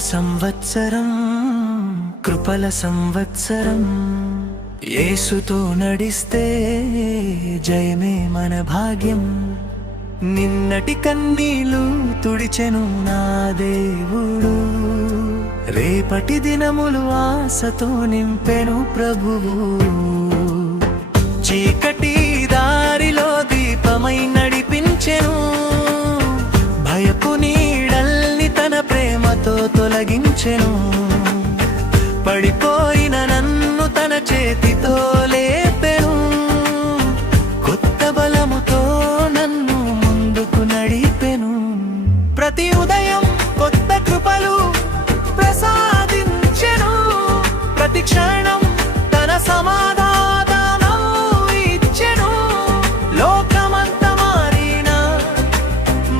సంవత్సరం కృపల సంవత్సరం యేసుతో నడిస్తే జయమే మన భాగ్యం. నిన్నటి కన్నీలు తుడిచెను నా దేవుడు, రేపటి దినములు ఆశతో నింపెను ప్రభువు. చీకటి దారిలో దీపమై నడిపించెను, భయపు నీడల్ని తన ప్రేమతో తొలగించెను. పడిపోయిన నన్ను తన చేతితో లేపెను, కొత్త బలముతో నన్ను ముందుకు నడిపెను. ప్రతి ఉదయం కొత్త కృపలు ప్రసాదించెను, ప్రతి క్షణం తన సమాధానం ఇచ్చెను. లోకమంతా మారినా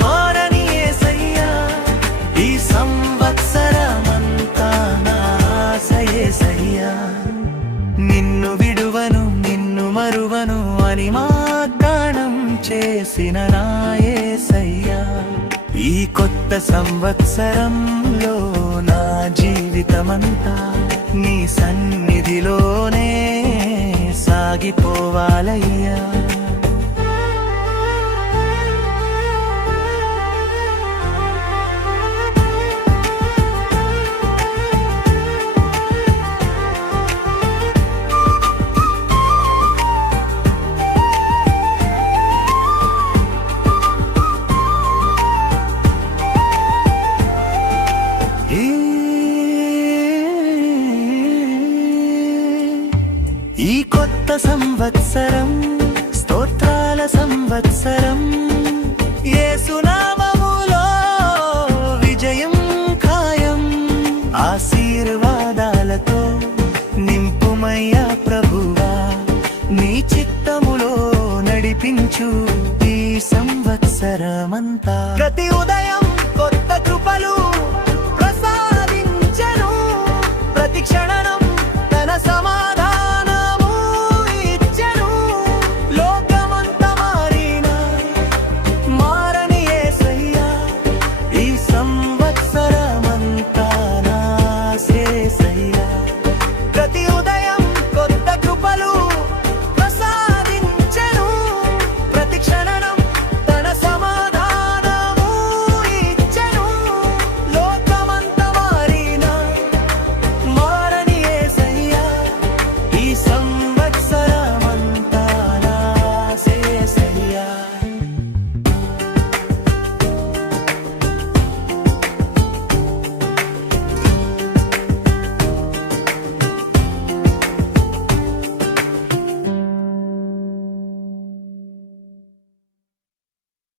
మారని యేసయ్యా, ఈ సంవత్సరమంతా నా ఆశ యేసయ్యా. నిన్ను విడువను నిన్ను మరువను అని వాగ్దానం చేసిన నా యేసయ్యా. ఈ కొత్త సంవత్సరంలో నా జీవితమంతా నీ సన్నిధిలోనే సాగిపోవాలయ్యా. ఈ కొత్త సంవత్సరం స్తోత్రాల సంవత్సరం, యేసు నామములో విజయం ఖాయం. ఆశీర్వాదాలతో నింపుమయ్యా ప్రభువా, నీ చిత్తములో నడిపించు ఈ సంవత్సరమంతా. ప్రతి ఉదయం కొత్త కృపలు